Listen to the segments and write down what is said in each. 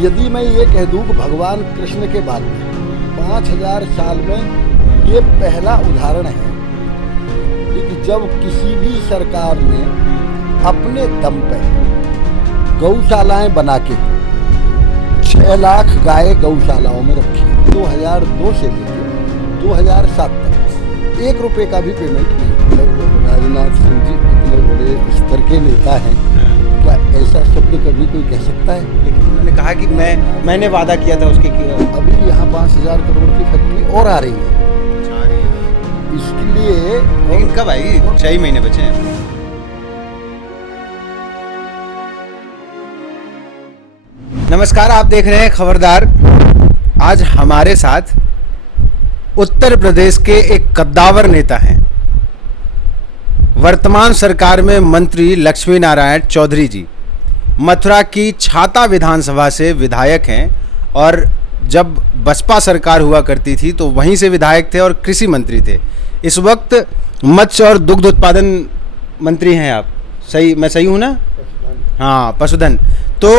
यदि मैं ये कह दूं कि भगवान कृष्ण के बाद में 5000 साल में ये पहला उदाहरण है कि जब किसी भी सरकार ने अपने दम पे गौशालाएं बना के 6 लाख गाय गौशालाओं में रखी। 2002 से लेकर 2007 तक 1 रुपए का भी पेमेंट नहीं। राजनाथ सिंह जी इतने बड़े स्तर के नेता हैं, क्या ऐसा शब्द कभी कोई कह सकता है? लेकिन उन्होंने कहा कि मैंने वादा किया था उसके अभी यहाँ 5000 करोड़ की फैक्ट्री और आ रही है, इसके लिए। लेकिन कब आएगी? 6 महीने बचे हैं। नमस्कार, आप देख रहे हैं खबरदार। आज हमारे साथ उत्तर प्रदेश के एक कद्दावर नेता हैं, वर्तमान सरकार में मंत्री लक्ष्मी नारायण चौधरी जी। मथुरा की छाता विधानसभा से विधायक हैं और जब बसपा सरकार हुआ करती थी तो वहीं से विधायक थे और कृषि मंत्री थे। इस वक्त मत्स्य और दुग्ध उत्पादन मंत्री हैं आप। सही, मैं सही हूँ ना? हाँ, पशुधन। तो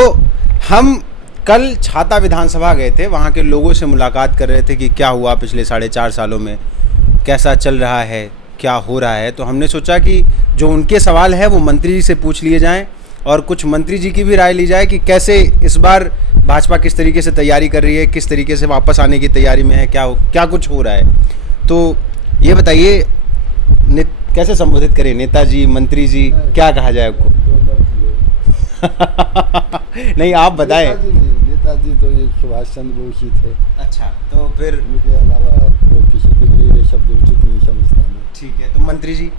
हम कल छाता विधानसभा गए थे, वहाँ के लोगों से मुलाकात कर रहे थे कि क्या हुआ पिछले 4.5 सालों में, कैसा चल रहा है, क्या हो रहा है। तो हमने सोचा कि जो उनके सवाल है वो मंत्री जी से पूछ लिए जाएं और कुछ मंत्री जी की भी राय ली जाए कि कैसे इस बार भाजपा किस तरीके से तैयारी कर रही है, किस तरीके से वापस आने की तैयारी में है, क्या कुछ हो रहा है। तो ये बताइए, कैसे संबोधित करें? नेताजी, मंत्री जी, क्या कहा जाए आपको? नहीं, आप बताएं। नेताजी तो ये सुभाष चंद्र बोस ही थे। अच्छा, तो फिर उनके अलावा तो किसी के लिए ये शब्द उचित नहीं समझता मैं। ठीक है, तो मंत्री जी,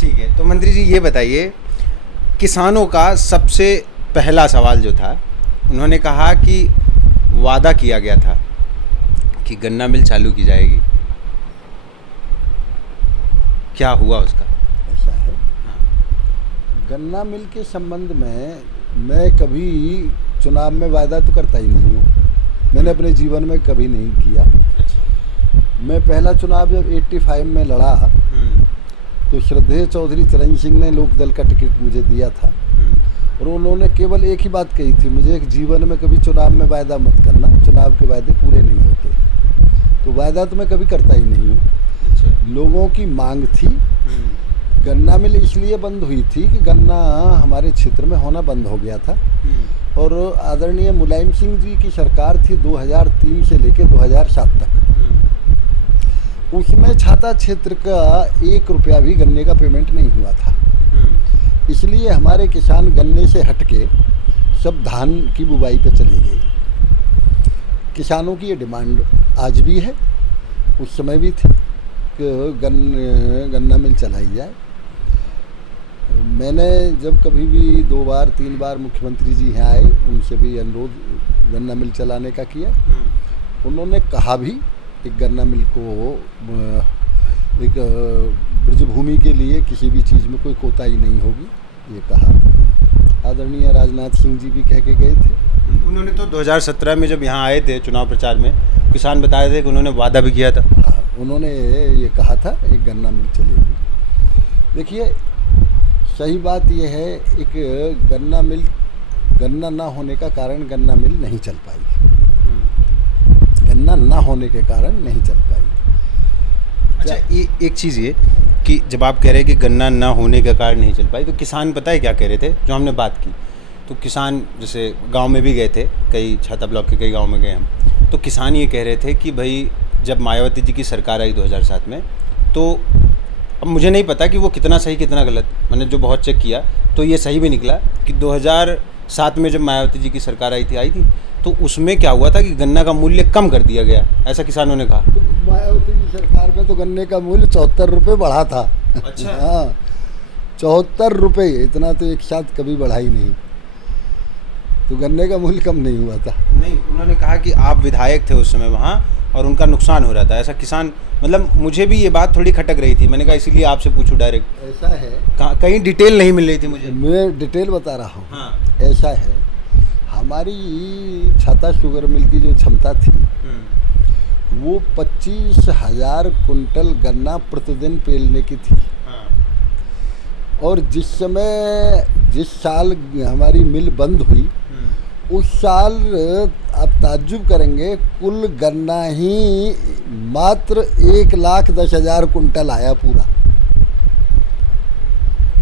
ठीक है, तो मंत्री जी ये बताइए, किसानों का सबसे पहला सवाल जो था, उन्होंने कहा कि वादा किया गया था कि गन्ना मिल चालू की जाएगी, क्या हुआ उसका? ऐसा है। गन्ना मिल के संबंध में मैं कभी चुनाव में वादा तो करता ही नहीं हूँ, मैंने अपने जीवन में कभी नहीं किया। मैं पहला चुनाव जब 85 में लड़ा तो श्रद्धेय चौधरी चरण सिंह ने लोक दल का टिकट मुझे दिया था और उन्होंने केवल एक ही बात कही थी, मुझे एक जीवन में कभी चुनाव में वादा मत करना, चुनाव के वादे पूरे नहीं होते। तो वादा तो मैं कभी करता ही नहीं हूँ। लोगों की मांग थी, गन्ना मिल इसलिए बंद हुई थी कि गन्ना हमारे क्षेत्र में होना बंद हो गया था और आदरणीय मुलायम सिंह जी की सरकार थी 2003 से लेकर 2007 तक। उसमें छाता क्षेत्र का 1 रुपया भी गन्ने का पेमेंट नहीं हुआ था, इसलिए हमारे किसान गन्ने से हटके सब धान की बुवाई पे चले गए। किसानों की ये डिमांड आज भी है, उस समय भी थी कि गन्ना मिल चलाई जाए। मैंने जब कभी भी 2 बार 3 बार मुख्यमंत्री जी यहाँ आए, उनसे भी अनुरोध गन्ना मिल चलाने का किया। उन्होंने कहा भी एक गन्ना मिल को एक ब्रजभूमि के लिए किसी भी चीज़ में कोई कोताही नहीं होगी, ये कहा। आदरणीय राजनाथ सिंह जी भी कह के गए थे। उन्होंने तो 2017 में जब यहाँ आए थे चुनाव प्रचार में, किसान बताए थे कि उन्होंने वादा भी किया था। हाँ, उन्होंने ये कहा था एक गन्ना मिल चलेगी। देखिए, सही बात यह है, एक गन्ना ना होने का कारण गन्ना मिल नहीं चल पाई, गन्ना ना होने के कारण नहीं चल पाई। अच्छा, एक चीज़ ये कि जब आप कह रहे हैं कि गन्ना ना होने का कारण नहीं चल पाई, तो किसान पता है क्या कह रहे थे? जो हमने बात की तो किसान, जैसे गांव में भी गए थे, कई छाता ब्लॉक के कई गांव में गए हम, तो किसान ये कह रहे थे कि भाई जब मायावती जी की सरकार आई 2007 में, तो अब मुझे नहीं पता कि वो कितना सही कितना गलत, मैंने जो बहुत चेक किया तो ये सही भी निकला कि 2007 में जब मायावती जी की सरकार आई थी तो उसमें क्या हुआ था कि गन्ना का मूल्य कम कर दिया गया, ऐसा किसानों ने कहा। तो मायावती की सरकार में तो गन्ने का मूल्य 74 रुपये बढ़ा था। अच्छा। हाँ, 74 रुपये, इतना तो एक साथ कभी बढ़ा ही नहीं, तो गन्ने का मूल्य कम नहीं हुआ था। नहीं, उन्होंने कहा कि आप विधायक थे उस समय वहाँ और उनका नुकसान हो रहा था, ऐसा किसान, मतलब मुझे भी ये बात थोड़ी खटक रही थी। मैंने कहा इसीलिए आपसे पूछूं डायरेक्ट। ऐसा है, कहीं डिटेल नहीं मिल रही थी मुझे। मैं डिटेल बता रहा हूँ। हाँ। ऐसा है, हमारी छाता शुगर मिल की जो क्षमता थी वो 25,000 कुंटल गन्ना प्रतिदिन पेलने की थी। और जिस साल हमारी मिल बंद हुई उस साल आप ताज्जुब करेंगे, कुल गन्ना ही मात्र 1,10,000 कुंटल आया पूरा,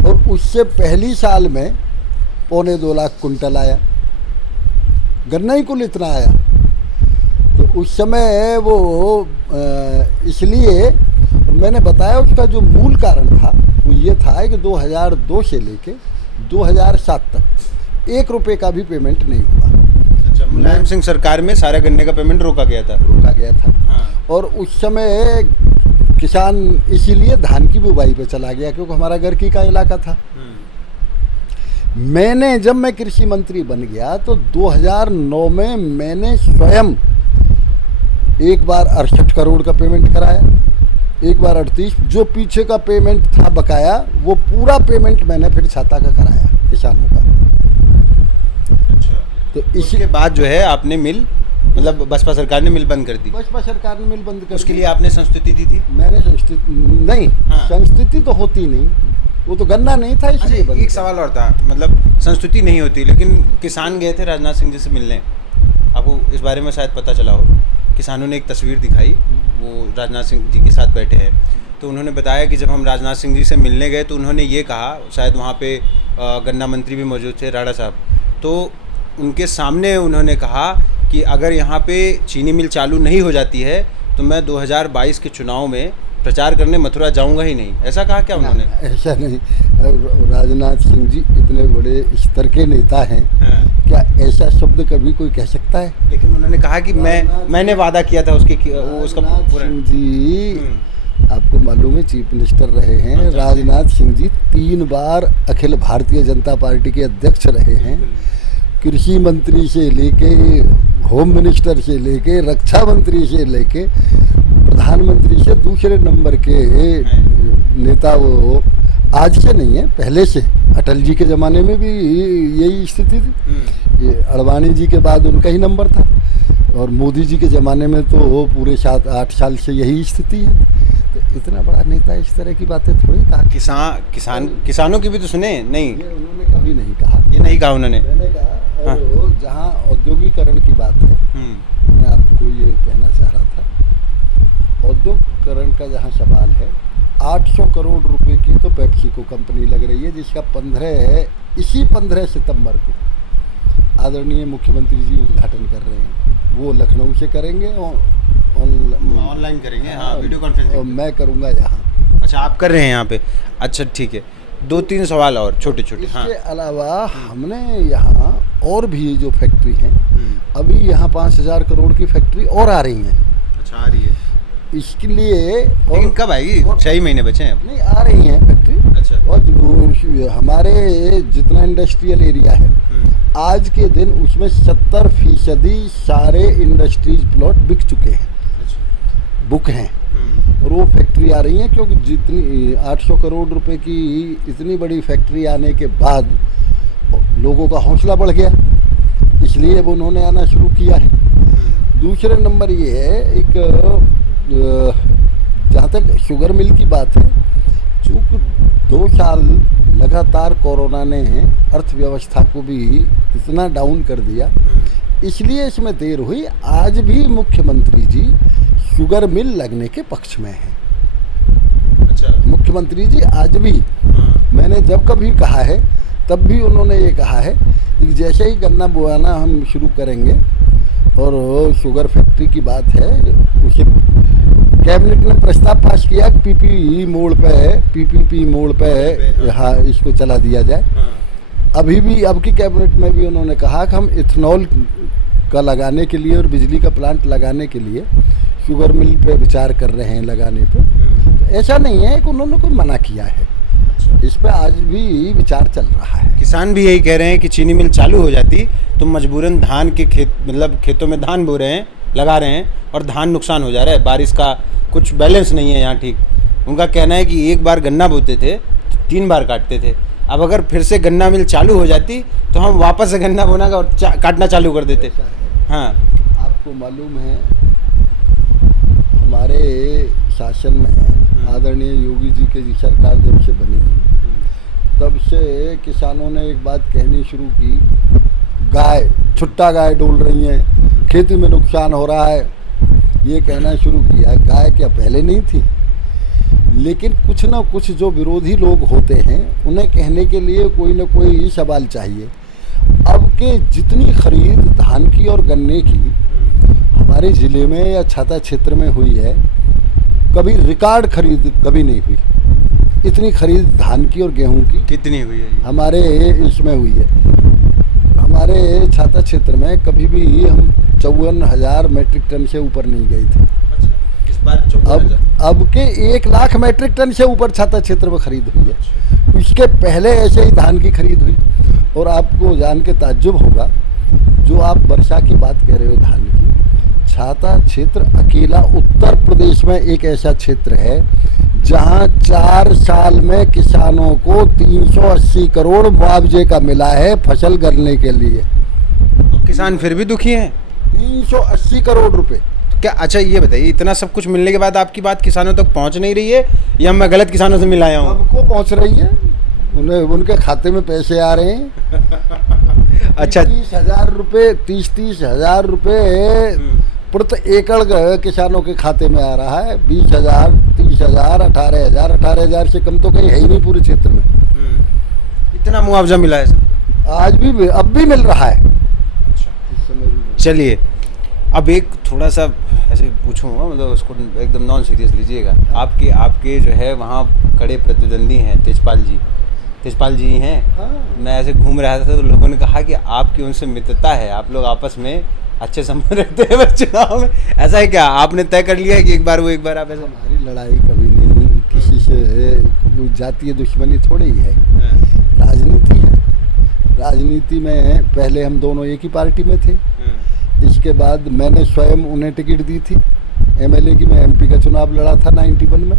और उससे पहली साल में 1.25 लाख कुंटल आया, गन्ना ही कुल इतना आया। तो उस समय वो इसलिए मैंने बताया, उसका जो मूल कारण था वो ये था कि 2002 से लेके 2007 तक 1 रुपये का भी पेमेंट नहीं हुआ। अच्छा, मुलायम सिंह सरकार में सारा गन्ने का पेमेंट रोका गया था। हाँ। और उस समय किसान इसीलिए धान की बुवाई पे चला गया, क्योंकि हमारा गर्की का इलाका था। जब मैं कृषि मंत्री बन गया तो 2009 में मैंने स्वयं एक बार 68 करोड़ का पेमेंट कराया, एक बार 38, जो पीछे का पेमेंट था बकाया वो पूरा पेमेंट मैंने फिर छाता का कराया किसानों का। अच्छा, तो इसके बाद जो है आपने मिल, मतलब बसपा सरकार ने मिल बंद कर दी। बसपा सरकार ने मिल बंद कर दी। उसके लिए आपने संस्तुति दी थी? मैंने संस्तुति नहीं, हाँ। संस्तुति तो होती नहीं, वो तो गन्ना नहीं था इसलिए बंद। एक सवाल और था, मतलब संस्तुति नहीं होती, लेकिन किसान गए थे राजनाथ सिंह जी से मिलने, आपको इस बारे में शायद पता चला हो। किसानों ने एक तस्वीर दिखाई, वो राजनाथ सिंह जी के साथ बैठे हैं, तो उन्होंने बताया कि जब हम राजनाथ सिंह जी से मिलने गए तो उन्होंने ये कहा, शायद वहाँ पे गन्ना मंत्री भी मौजूद थे, राणा साहब, तो उनके सामने उन्होंने कहा कि अगर यहाँ पे चीनी मिल चालू नहीं हो जाती है तो मैं 2022 के चुनाव में प्रचार करने मथुरा जाऊंगा ही नहीं। ऐसा कहा क्या उन्होंने? ऐसा नहीं, राजनाथ सिंह जी इतने बड़े स्तर के नेता हैं, हाँ। क्या ऐसा शब्द कभी कोई कह सकता है? लेकिन उन्होंने कहा कि मैंने वादा किया था उसके, वो उसका पूरा। सिंह जी आपको मालूम है चीफ मिनिस्टर रहे हैं। राजनाथ सिंह जी 3 बार अखिल भारतीय जनता पार्टी के अध्यक्ष रहे हैं। कृषि मंत्री से लेके होम मिनिस्टर से लेके रक्षा मंत्री से लेके प्रधानमंत्री से दूसरे नंबर के नेता वो आज से नहीं है, पहले से। अटल जी के ज़माने में भी यही स्थिति थी, ये अडवाणी जी के बाद उनका ही नंबर था, और मोदी जी के ज़माने में तो पूरे 7-8 साल से यही स्थिति है। तो इतना बड़ा नेता इस तरह की बातें थोड़ी कहा। किसानों की भी तो सुने नहीं, ये उन्होंने कभी नहीं कहा। ये नहीं कहा उन्होंने। मैंने कहा, और जहाँ औद्योगिकरण की बात है, मैं आपको ये कहना चाह रहा था, औद्योगिकरण का जहाँ सवाल है, 800 करोड़ रुपए की तो पेप्सिको कंपनी लग रही है, जिसका 15 सितंबर को आदरणीय मुख्यमंत्री जी उद्घाटन कर रहे हैं। वो लखनऊ से करेंगे और ऑनलाइन करेंगे, हाँ, वीडियो कॉन्फ्रेंसिंग। और मैं करूँगा यहाँ। अच्छा, आप कर रहे हैं यहाँ पे? अच्छा, ठीक है। 2-3 सवाल और छोटे छोटे। इसके अलावा हमने यहाँ और भी जो फैक्ट्री हैं, अभी यहाँ 5,000 करोड़ की फैक्ट्री और आ रही हैं। अच्छा, आ रही है। इसके लिए लेकिन कब आएगी? 6 महीने बचे हैं अब। नहीं, आ रही हैं फैक्ट्री। अच्छा। और हमारे जितना इंडस्ट्रियल एरिया है, आज के दिन उसमें 70% सारे इंडस्ट्रीज प्लॉट बिक चुके हैं, बुक हैं, और वो फैक्ट्री आ रही है। क्योंकि जितनी 800 करोड़ रुपए की इतनी बड़ी फैक्ट्री आने के बाद लोगों का हौसला बढ़ गया, इसलिए वो उन्होंने आना शुरू किया है। दूसरे नंबर ये है, एक जहाँ तक शुगर मिल की बात है, चूँकि 2 साल लगातार कोरोना ने अर्थव्यवस्था को भी इतना डाउन कर दिया, इसलिए इसमें देर हुई। आज भी मुख्यमंत्री जी शुगर मिल लगने के पक्ष में हैं। अच्छा, मुख्यमंत्री जी आज भी, मैंने जब कभी कहा है तब भी उन्होंने ये कहा है कि जैसे ही गन्ना बोआना हम शुरू करेंगे, और शुगर फैक्ट्री की बात है, उसे कैबिनेट ने प्रस्ताव पास किया कि पीपीपी मोड पे हाँ इसको चला दिया जाए। अभी भी अब की कैबिनेट में भी उन्होंने कहा कि हम इथेनॉल का लगाने के लिए और बिजली का प्लांट लगाने के लिए शुगर मिल पे विचार कर रहे हैं लगाने पे। तो ऐसा नहीं है कि उन्होंने कोई मना किया है, इस पे आज भी विचार चल रहा है। किसान भी यही कह रहे हैं कि चीनी मिल चालू हो जाती तो मजबूरन धान के खेतों में धान बो रहे हैं, लगा रहे हैं, और धान नुकसान हो जा रहा है, बारिश का कुछ बैलेंस नहीं है यहाँ ठीक। उनका कहना है कि एक बार गन्ना बोते थे तो 3 बार काटते थे, अब अगर फिर से गन्ना मिल चालू हो जाती तो हम वापस से गन्ना बोना का और काटना चालू कर देते। हाँ, आपको मालूम है हमारे शासन में आदरणीय योगी जी की सरकार जब से बनी तब से किसानों ने एक बात कहनी शुरू की, गाय छुट्टा गाय डोल रही हैं, खेती में नुकसान हो रहा है, ये कहना शुरू किया। गाय क्या पहले नहीं थी? लेकिन कुछ ना कुछ जो विरोधी लोग होते हैं उन्हें कहने के लिए कोई ना कोई सवाल चाहिए। अब के जितनी खरीद धान की और गन्ने की हमारे ज़िले में या छाता क्षेत्र में हुई है, कभी रिकॉर्ड खरीद कभी नहीं हुई। इतनी खरीद धान की और गेहूं की कितनी हुई है? हमारे इसमें हुई है। हमारे छाता क्षेत्र में कभी भी हम 54,000 मैट्रिक टन से ऊपर नहीं गए थे। अच्छा, इस बार अब के 1 लाख मैट्रिक टन से ऊपर छाता क्षेत्र में खरीद हुई है। इसके पहले ऐसे ही धान की खरीद हुई। और आपको जान के ताज्जुब होगा, जो आप वर्षा की बात कह रहे हो धान की, छाता क्षेत्र अकेला उत्तर प्रदेश में एक ऐसा क्षेत्र है जहां 4 साल में किसानों को 380 करोड़ मुआवजे का मिला है फसल गलने के लिए। किसान फिर भी दुखी हैं? 380 करोड़ रुपए। क्या? अच्छा ये बताइए, इतना सब कुछ मिलने के बाद आपकी बात किसानों तक पहुंच नहीं रही है या मैं गलत किसानों से मिलाया हूँ? सबको पहुंच रही है, उन्हें उनके खाते में पैसे आ रहे हैं। अच्छा, 30,000 रुपये 30,000 रुपये प्रति एकड़ किसानों के खाते में आ रहा है। 20,000 30,000 18,000 18,000 से कम तो कहीं है ही नहीं पूरे क्षेत्र में। इतना मुआवजा मिला है सब? आज भी अब भी मिल रहा है। चलिए, अब एक थोड़ा सा ऐसे पूछूंगा, मतलब उसको एकदम नॉन सीरियस लीजिएगा। आपके जो है वहाँ कड़े प्रतिद्वंदी हैं तेजपाल जी हैं। हाँ। मैं ऐसे घूम रहा था तो लोगों ने कहा कि आपकी उनसे मित्रता है, आप लोग आपस में अच्छे संबंध रखते हैं चुनाव में। ऐसा है क्या? आपने तय कर लिया है कि एक बार आप ऐसा? हमारी लड़ाई कभी नहीं किसी से, कोई जातीय दुश्मनी थोड़ी ही है, राजनीति है। राजनीति में पहले हम दोनों एक ही पार्टी में थे। इसके बाद मैंने स्वयं उन्हें टिकट दी थी एमएलए की। मैं एमपी का चुनाव लड़ा था 91 में।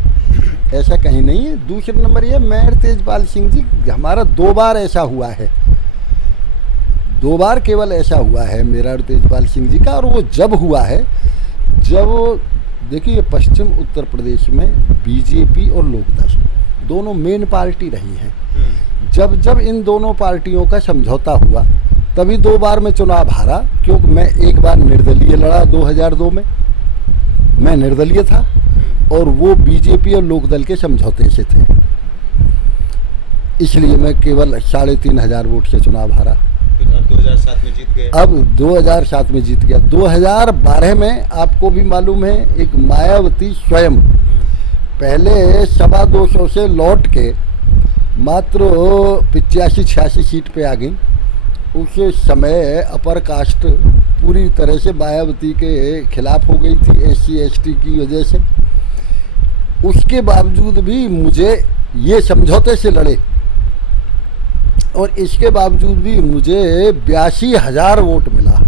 ऐसा कहीं नहीं है। दूसरे नंबर ये, मैं और तेजपाल सिंह जी, हमारा 2 बार ऐसा हुआ है। 2 बार केवल ऐसा हुआ है मेरा और तेजपाल सिंह जी का। और वो जब हुआ है जब देखिए पश्चिम उत्तर प्रदेश में बीजेपी और लोकदल दोनों मेन पार्टी रही हैं। जब इन दोनों पार्टियों का समझौता हुआ तभी 2 बार मैं चुनाव हारा। क्योंकि मैं एक बार निर्दलीय लड़ा 2002 में, मैं निर्दलीय था, और वो बीजेपी और लोकदल के समझौते से थे। इसलिए मैं केवल 3,500 वोट से चुनाव हारा। फिर आप 2007 में जीत गए। अब 2007 में जीत गया। 2012 में आपको भी मालूम है, एक मायावती स्वयं पहले 225 से लौट के मात्र 85-86 सीट पे आ गई। उस समय अपर कास्ट पूरी तरह से मायावती के खिलाफ हो गई थी, SC ST की वजह से। उसके बावजूद भी मुझे ये समझौते से लड़े, और इसके बावजूद भी मुझे 82,000 वोट मिला।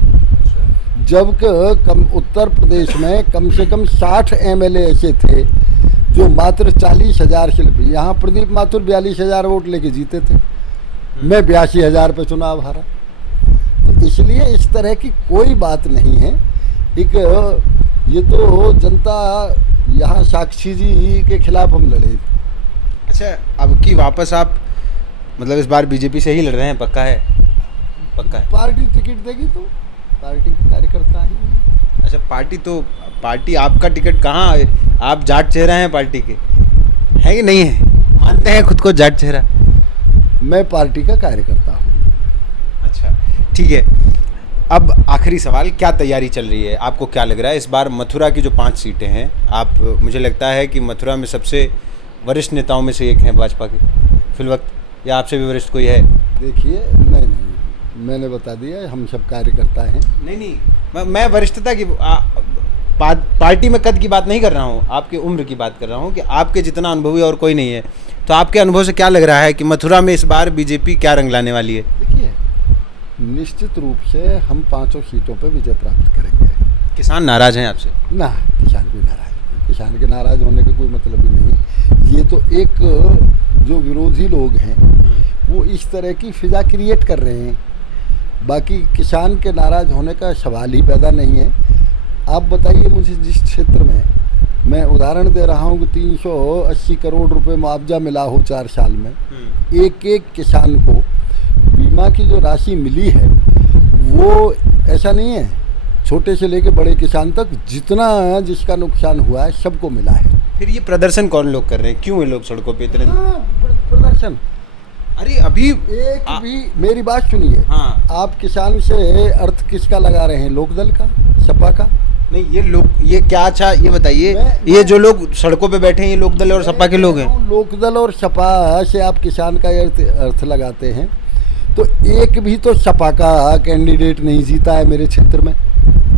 जबकि उत्तर प्रदेश में कम से कम 60 MLA ऐसे थे जो मात्र 40,000 से, यहाँ प्रदीप माथुर 42,000 वोट लेके जीते थे। मैं 82,000 पे चुनाव हारा। तो इसलिए इस तरह की कोई बात नहीं है। एक ये तो जनता, यहाँ साक्षी जी के खिलाफ हम लड़े। अच्छा, अब की वापस आप मतलब इस बार बीजेपी से ही लड़ रहे हैं? पक्का है? पार्टी टिकट देगी तो पार्टी के कार्यकर्ता ही। अच्छा, पार्टी आपका टिकट कहाँ? आप जाट चेहरा हैं पार्टी के, है कि नहीं है? मानते हैं खुद को जाट चेहरा? मैं पार्टी का कार्यकर्ता हूँ। अच्छा, ठीक है। अब आखिरी सवाल, क्या तैयारी चल रही है? आपको क्या लग रहा है इस बार मथुरा की जो 5 सीटें हैं, आप, मुझे लगता है कि मथुरा में सबसे वरिष्ठ नेताओं में से एक हैं भाजपा के फिलवक्त, या आपसे भी वरिष्ठ कोई है? देखिए, नहीं, मैंने बता दिया, हम सब कार्यकर्ता हैं। नहीं, मैं वरिष्ठता की पार्टी में कद की बात नहीं कर रहा हूँ, आपकी उम्र की बात कर रहा हूँ कि आपके जितना अनुभवी और कोई नहीं है। तो आपके अनुभव से क्या लग रहा है कि मथुरा में इस बार बीजेपी क्या रंग लाने वाली है? देखिए, निश्चित रूप से हम 5 सीटों पर विजय प्राप्त करेंगे। किसान नाराज हैं आपसे? ना, किसान भी नाराज है। किसान के नाराज होने का कोई मतलब ही नहीं है। ये तो एक जो विरोधी लोग हैं वो इस तरह की फिजा क्रिएट कर रहे हैं। बाकी किसान के नाराज होने का सवाल ही पैदा नहीं है। आप बताइए मुझे, जिस क्षेत्र में मैं उदाहरण दे रहा हूँ कि 380 करोड़ रुपए मुआवजा मिला हो 4 साल में, एक किसान को बीमा की जो राशि मिली है वो ऐसा नहीं है, छोटे से लेके बड़े किसान तक जितना जिसका नुकसान हुआ है सबको मिला है। फिर ये प्रदर्शन कौन लोग कर रहे हैं, क्यों ये लोग सड़कों पे इतने? प्रदर्शन, अरे अभी एक भी मेरी बात सुनिए। हाँ। आप किसान से अर्थ किसका लगा रहे हैं, लोकदल का, सपा का? नहीं, ये लोग, ये क्या, अच्छा ये बताइए, ये जो लोग सड़कों पे बैठे हैं ये लोकदल और सपा के लोग हैं? लोकदल और सपा से आप किसान का अर्थ लगाते हैं तो एक भी तो सपा का कैंडिडेट नहीं जीता है मेरे क्षेत्र में,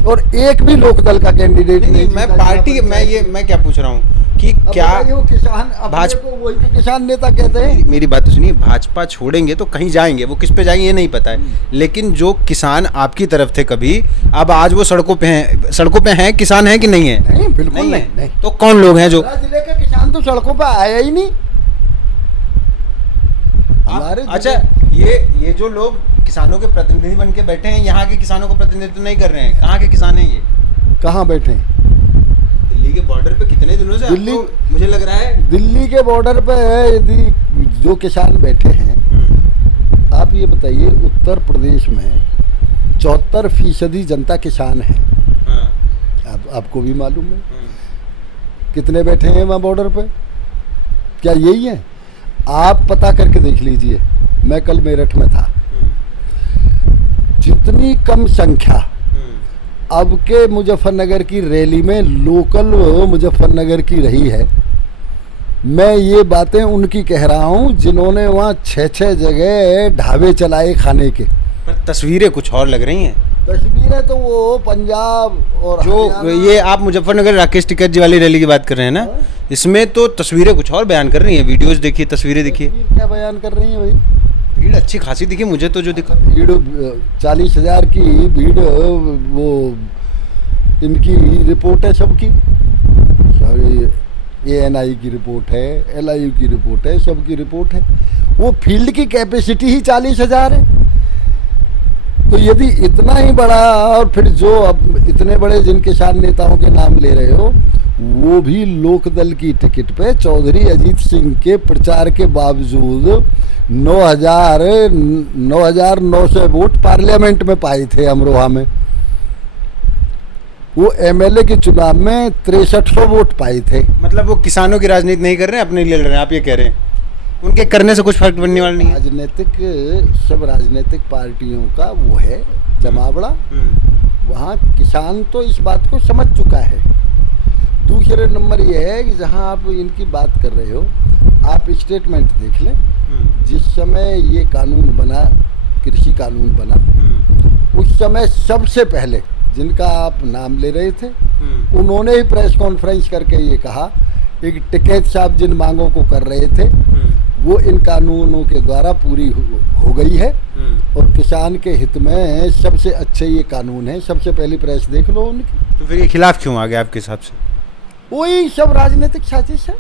और एक भी लोकदल का कैंडिडेट नहीं। मैं पार्टी, मैं क्या पूछ रहा हूँ कि क्या वो किसान अपने को वही तो किसान नेता कहते हैं? मेरी बात तो सुनिए, भाजपा छोड़ेंगे तो कहीं जाएंगे, वो किस पे जाएंगे ये नहीं पता है, लेकिन जो किसान आपकी तरफ थे कभी, अब आज वो सड़कों पे हैं, किसान हैं कि नहीं है? नहीं, बिल्कुल नहीं। तो कौन लोग हैं जो? जिले के किसान तो सड़कों पे आया ही नहीं हमारे। अच्छा, ये जो लोग किसानों के प्रतिनिधि बन के बैठे हैं, यहाँ के किसानों को प्रतिनिधित्व नहीं कर रहे हैं, कहाँ के किसान हैं ये? कहाँ बैठे हैं? दिल्ली के बॉर्डर पे कितने दिनों से दिल्ली, मुझे लग रहा है दिल्ली के बॉर्डर पे यदि जो किसान बैठे हैं, आप ये बताइए, उत्तर प्रदेश में 74% जनता किसान है। हाँ। आपको भी मालूम है कितने बैठे हैं वहाँ बॉर्डर पे? क्या यही है? आप पता करके देख लीजिए, मैं कल मेरठ में था, जितनी कम संख्या अब के मुजफ्फरनगर की रैली में लोकल मुजफ्फरनगर की रही है। मैं ये बातें उनकी कह रहा हूँ जिन्होंने वहाँ 6-6 जगह ढाबे चलाए खाने के। पर तस्वीरें कुछ और लग रही हैं। तस्वीरें तो वो पंजाब और जो ये आप मुजफ्फरनगर राकेश टिकैत जी वाली रैली की बात कर रहे हैं ना, इसमें तो तस्वीरें कुछ और बयान कर रही हैं। वीडियोस देखिए, तस्वीरें देखिए, क्या बयान कर रही हैं भाई? भीड़ अच्छी खासी दिखी मुझे तो, जो दिखा भीड़ 40,000 की भीड़, वो इनकी रिपोर्ट है सबकी, ANI की रिपोर्ट है, LIU की रिपोर्ट है, सबकी रिपोर्ट है। वो फील्ड की कैपेसिटी ही 40,000 है। तो यदि इतना ही बड़ा, और फिर जो अब इतने बड़े जिन किसान नेताओं के नाम ले रहे हो, वो भी लोकदल की टिकट पे चौधरी अजीत सिंह के प्रचार के बावजूद 9,900 वोट पार्लियामेंट में पाए थे अमरोहा में। वो MLA के चुनाव में 6300 वोट पाए थे। मतलब वो किसानों की राजनीति नहीं कर रहे हैं, अपने लिए लड़ रहे हैं, आप ये कह रहे हैं? उनके करने से कुछ फर्क पड़ने वाला नहीं है। सब राजनीतिक पार्टियों का वो है जमावड़ा। वहाँ किसान तो इस बात को समझ चुका है। दूसरे नंबर ये है कि जहाँ आप इनकी बात कर रहे हो, आप स्टेटमेंट देख लें। जिस समय ये कानून बना, कृषि कानून बना, उस समय सबसे पहले जिनका आप नाम ले रहे थे, उन्होंने ही प्रेस कॉन्फ्रेंस करके ये कहा कि टिकैत साहब जिन मांगों को कर रहे थे वो इन कानूनों के द्वारा पूरी हो गई है, और किसान के हित में सबसे अच्छे ये कानून है। सबसे पहली प्रेस देख लो उनकी। तो फिर ये खिलाफ क्यों आ गया आपके हिसाब से? वही सब राजनीतिक साजिश है।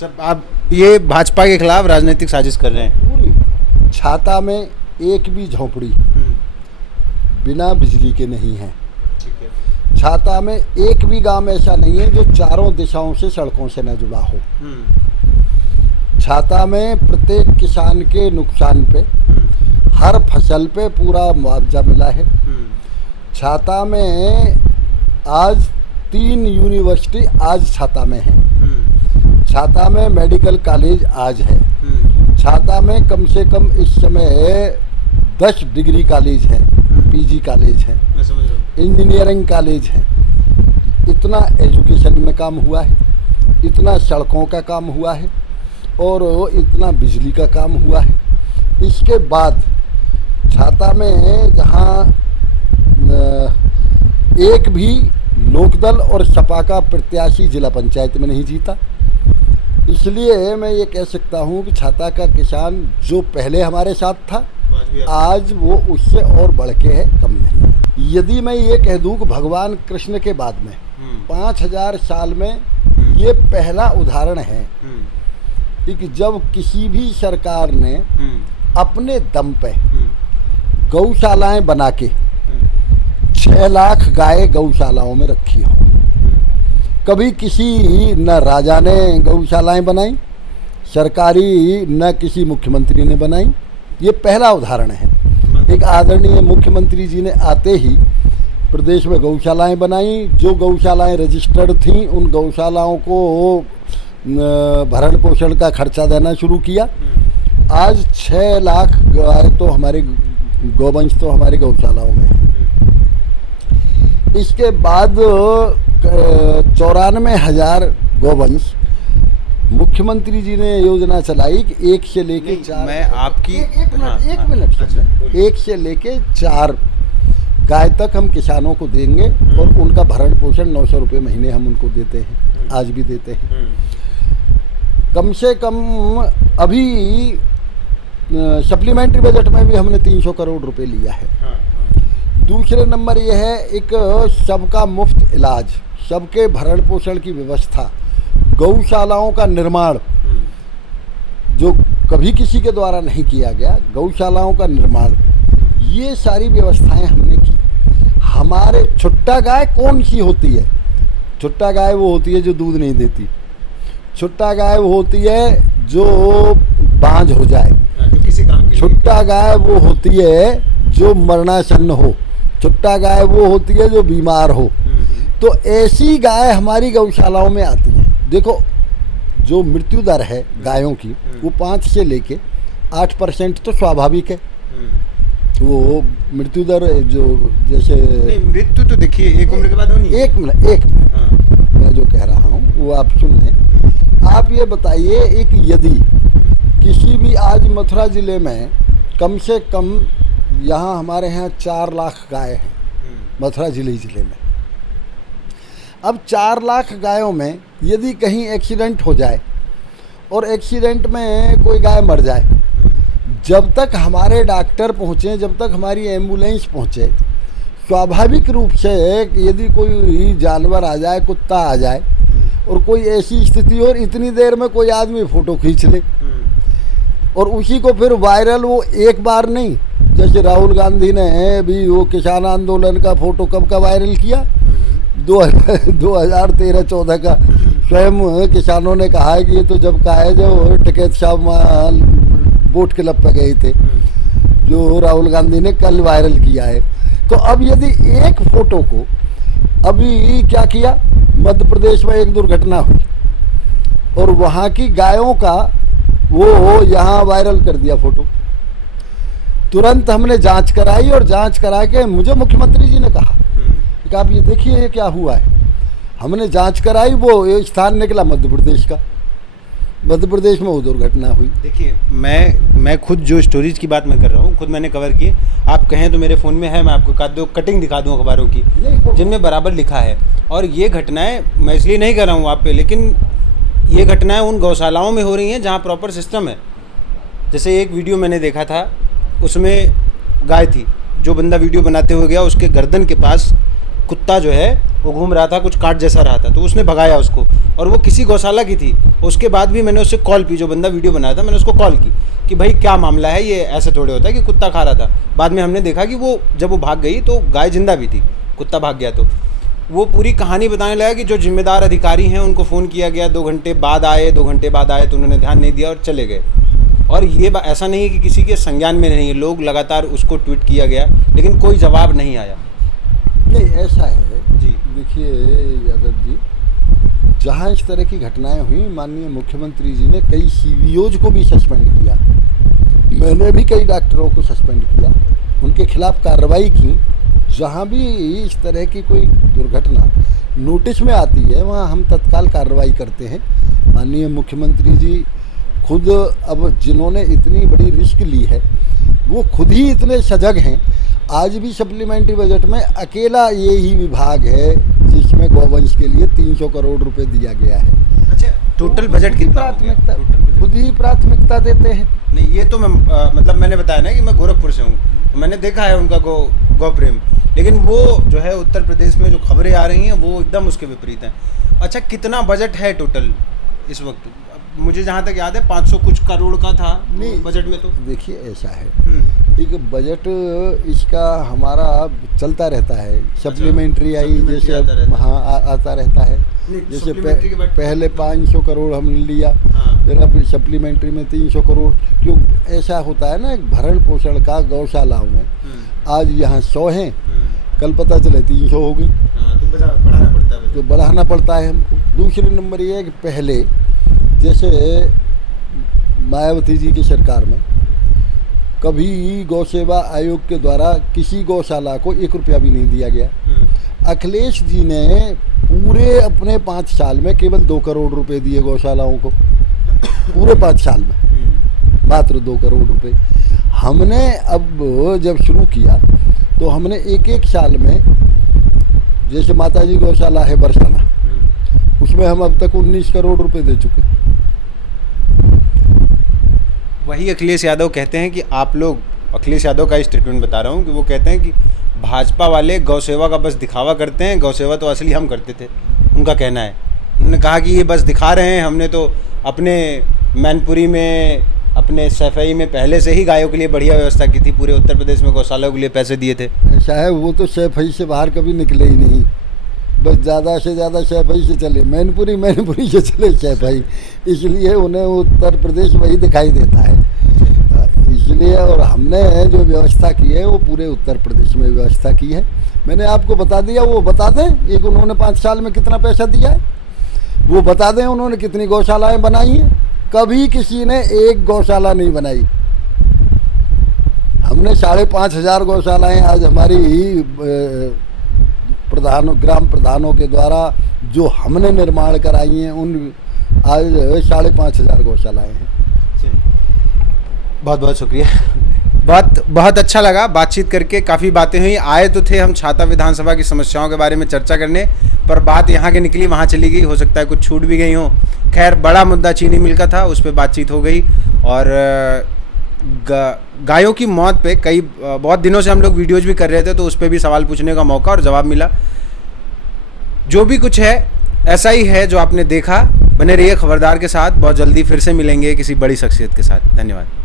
सब आप ये भाजपा के खिलाफ राजनीतिक साजिश कर रहे हैं। पूरी छाता में एक भी झोंपड़ी बिना बिजली के नहीं है। छाता में एक भी गांव ऐसा नहीं है जो चारों दिशाओं से सड़कों से न जुड़ा हो। छाता में प्रत्येक किसान के नुकसान पे, हर फसल पे पूरा मुआवजा मिला है। छाता में आज 3 यूनिवर्सिटी आज छाता में है। छाता में मेडिकल कॉलेज आज है। छाता में कम से कम इस समय 10 डिग्री कॉलेज है, PG कॉलेज है, इंजीनियरिंग कॉलेज है। इतना एजुकेशन में काम हुआ है, इतना सड़कों का काम हुआ है, और इतना बिजली का काम हुआ है। इसके बाद छाता में जहाँ एक भी लोकदल और सपा का प्रत्याशी जिला पंचायत में नहीं जीता, इसलिए मैं ये कह सकता हूँ कि छाता का किसान जो पहले हमारे साथ था, आज वो उससे और बढ़ के है, कम नहीं। यदि मैं ये कह दूँ कि भगवान कृष्ण के बाद में 5000 साल में ये पहला उदाहरण है कि जब किसी भी सरकार ने अपने दम पे गौशालाएं बना के 6 लाख गाय गौशालाओं में रखी हो। कभी किसी न राजा ने गौशालाएं बनाई, सरकारी न किसी मुख्यमंत्री ने बनाई। ये पहला उदाहरण है। एक आदरणीय मुख्यमंत्री जी ने आते ही प्रदेश में गौशालाएं बनाई। जो गौशालाएं रजिस्टर्ड थीं उन गौशालाओं को भरण पोषण का खर्चा देना शुरू किया। आज 6 लाख गाय तो हमारे गौवंश तो हमारी गौशालाओं में है। इसके बाद 94,000 गौवंश मुख्यमंत्री जी ने योजना चलाई कि 1 से लेके 4 मैं आपकी एक मिनट सुन। 1 से लेके 4 गाय तक हम किसानों को देंगे और उनका भरण पोषण 900 रुपये महीने हम उनको देते हैं, आज भी देते हैं। कम से कम अभी सप्लीमेंट्री बजट में भी हमने 300 करोड़ रुपए लिया है। दूसरे नंबर ये है एक सबका मुफ्त इलाज, सबके भरण पोषण की व्यवस्था, गौशालाओं का निर्माण जो कभी किसी के द्वारा नहीं किया गया, गौशालाओं का निर्माण, ये सारी व्यवस्थाएं हमने की। हमारे छुट्टा गाय कौन सी होती है? छुट्टा गाय वो होती है जो दूध नहीं देती। छुट्टा गाय वो होती है जो बांझ हो जाए। जो किसी काम के छुट्टा गाय वो होती है जो मरणासन्न हो। छुट्टा गाय वो होती है जो बीमार हो। तो ऐसी गाय हमारी गौशालाओं में आती है। देखो जो मृत्यु दर है गायों की वो 5 से लेके 8% तो स्वाभाविक है। वो मृत्यु दर जो जैसे मृत्यु तो देखिए एक उम्र के बाद होनी है। एक मिनट मैं जो कह रहा हूँ वो आप सुन लें। आप ये बताइए एक यदि किसी भी आज मथुरा ज़िले में कम से कम यहाँ हमारे यहाँ 4 लाख गाय हैं मथुरा ज़िले में। अब 4 लाख गायों में यदि कहीं एक्सीडेंट हो जाए और एक्सीडेंट में कोई गाय मर जाए, जब तक हमारे डॉक्टर पहुँचे, जब तक हमारी एम्बुलेंस पहुँचे, स्वाभाविक रूप से यदि कोई जानवर आ जाए, कुत्ता आ जाए और कोई ऐसी स्थिति और इतनी देर में कोई आदमी फ़ोटो खींच ले और उसी को फिर वायरल, वो एक बार नहीं, जैसे राहुल गांधी ने भी वो किसान आंदोलन का फ़ोटो कब का वायरल किया, 2013-14 का। स्वयं किसानों ने कहा है कि ये तो जब का है जो टिकैत साहब बोट क्लब पे गए थे, जो राहुल गांधी ने कल वायरल किया है। तो अब यदि एक फ़ोटो को, अभी क्या किया, मध्य प्रदेश में एक दुर्घटना हुई और वहाँ की गायों का वो यहाँ वायरल कर दिया फ़ोटो। तुरंत हमने जांच कराई और जांच करा के मुझे मुख्यमंत्री जी ने कहा कि आप ये देखिए ये क्या हुआ है। हमने जांच कराई, वो स्थान निकला मध्य प्रदेश का। मध्य प्रदेश में वो दुर्घटना हुई। देखिए मैं खुद जो स्टोरीज की बात मैं कर रहा हूँ, खुद मैंने कवर किए। आप कहें तो मेरे फ़ोन में है, मैं आपको कटिंग दिखा दूँ अखबारों की जिनमें बराबर लिखा है। और ये घटनाएं मैं इसलिए नहीं कर रहा हूँ आप पे, लेकिन ये घटनाएं उन गौशालाओं में हो रही हैं जहाँ प्रॉपर सिस्टम है। जैसे एक वीडियो मैंने देखा था, उसमें गाय थी, जो बंदा वीडियो बनाते हुए गया उसके गर्दन के पास कुत्ता जो है वो घूम रहा था, कुछ काट जैसा रहा था, तो उसने भगाया उसको और वो किसी गौशाला की थी। उसके बाद भी मैंने उससे कॉल की, जो बंदा वीडियो बनाया था, मैंने उसको कॉल की कि भाई क्या मामला है, ये ऐसे थोड़े होता है कि कुत्ता खा रहा था। बाद में हमने देखा कि वो जब वो भाग गई तो गाय जिंदा भी थी, कुत्ता भाग गया। तो वो पूरी कहानी बताने लगा कि जो जिम्मेदार अधिकारी हैं उनको फ़ोन किया गया, 2 घंटे बाद आए तो उन्होंने ध्यान नहीं दिया और चले गए। और ये ऐसा नहीं है कि किसी के संज्ञान में नहीं है, लोग लगातार उसको ट्वीट किया गया लेकिन कोई जवाब नहीं आया। नहीं ऐसा है जी, देखिए यादव जी, जहाँ इस तरह की घटनाएं हुई, माननीय मुख्यमंत्री जी ने कई CVOs को भी सस्पेंड किया। मैंने भी कई डॉक्टरों को सस्पेंड किया, उनके खिलाफ कार्रवाई की। जहाँ भी इस तरह की कोई दुर्घटना नोटिस में आती है वहाँ हम तत्काल कार्रवाई करते हैं। माननीय मुख्यमंत्री जी खुद, अब जिन्होंने इतनी बड़ी रिस्क ली है वो खुद ही इतने सजग हैं। आज भी सप्लीमेंट्री बजट में अकेला ये ही विभाग है जिसमें गौवंश के लिए 300 करोड़ रुपए दिया गया है। अच्छा, टोटल बजट की प्राथमिकता खुद ही प्राथमिकता देते हैं। नहीं, ये तो मैं मतलब मैंने बताया ना कि मैं गोरखपुर से हूँ, तो मैंने देखा है उनका गौ प्रेम, लेकिन वो जो है उत्तर प्रदेश में जो खबरें आ रही हैं वो एकदम उसके विपरीत हैं। अच्छा, कितना बजट है टोटल इस वक्त? मुझे जहाँ तक याद है 500 कुछ करोड़ का था नहीं बजट में। तो देखिए ऐसा है, ठीक, बजट इसका हमारा चलता रहता है, सप्लीमेंट्री आई जैसे हाँ आता रहता है। जैसे सप्लीमेंट्री के बाद पहले 500 करोड़ हमने लिया, हाँ। फिर अब सप्लीमेंट्री में 300 करोड़। क्यों ऐसा होता है ना, भरण पोषण का गौशालाओं में आज यहाँ 100 हैं, कल पता चले 300 हो गई, हाँ, तो बढ़ाना पड़ता है। तो बढ़ाना पड़ता है हमको। दूसरे नंबर ये है कि पहले जैसे मायावती जी की सरकार में कभी गौ सेवा आयोग के द्वारा किसी गौशाला को 1 रुपया भी नहीं दिया गया। अखिलेश जी ने पूरे अपने 5 साल में केवल 2 करोड़ रुपए दिए गौशालाओं को, पूरे 5 साल में मात्र 2 करोड़ रुपए। हमने अब जब शुरू किया तो हमने एक साल में, जैसे माताजी गौशाला है बरसाना, उसमें हम अब तक 19 करोड़ रुपए दे चुके। वही अखिलेश यादव कहते हैं कि आप लोग, अखिलेश यादव का स्टेटमेंट बता रहा हूँ, कि वो कहते हैं कि भाजपा वाले गौ सेवा का बस दिखावा करते हैं, गौ सेवा तो असली हम करते थे, उनका कहना है। उन्होंने कहा कि ये बस दिखा रहे हैं, हमने तो अपने मैनपुरी में, अपने सफाई में पहले से ही गायों के लिए बढ़िया व्यवस्था की थी, पूरे उत्तर प्रदेश में गौशालाओं के लिए पैसे दिए थे। ऐसा है, वो तो सैफई से बाहर कभी निकले ही नहीं, बस ज़्यादा से ज़्यादा सैफई से चले, मैनपुरी से चले सैफई, इसलिए उन्हें उत्तर प्रदेश वही दिखाई देता है। इसलिए, और हमने जो व्यवस्था की है वो पूरे उत्तर प्रदेश में व्यवस्था की है। मैंने आपको बता दिया, वो बता दें एक उन्होंने 5 साल में कितना पैसा दिया है, वो बता दें उन्होंने कितनी गौशालाएं बनाई हैं। कभी किसी ने एक गौशाला नहीं बनाई। हमने 5,500 गौशालाएं आज हमारी ग्राम प्रधानों के द्वारा जो हमने निर्माण कराई हैं, उन आज 5,500 गौशालाएं हैं। बहुत बहुत शुक्रिया, बहुत अच्छा लगा बातचीत करके, काफ़ी बातें हुई। आए तो थे हम छाता विधानसभा की समस्याओं के बारे में चर्चा करने, पर बात यहाँ के निकली वहाँ चली गई, हो सकता है कुछ छूट भी गई हो। खैर, बड़ा मुद्दा चीनी मिल का था, उस पर बातचीत हो गई। और गायों की मौत पे बहुत दिनों से हम लोग वीडियोज़ भी कर रहे थे, तो उस पर भी सवाल पूछने का मौका और जवाब मिला। जो भी कुछ है ऐसा ही है जो आपने देखा। बने रहिए खबरदार के साथ, बहुत जल्दी फिर से मिलेंगे किसी बड़ी शख्सियत के साथ। धन्यवाद।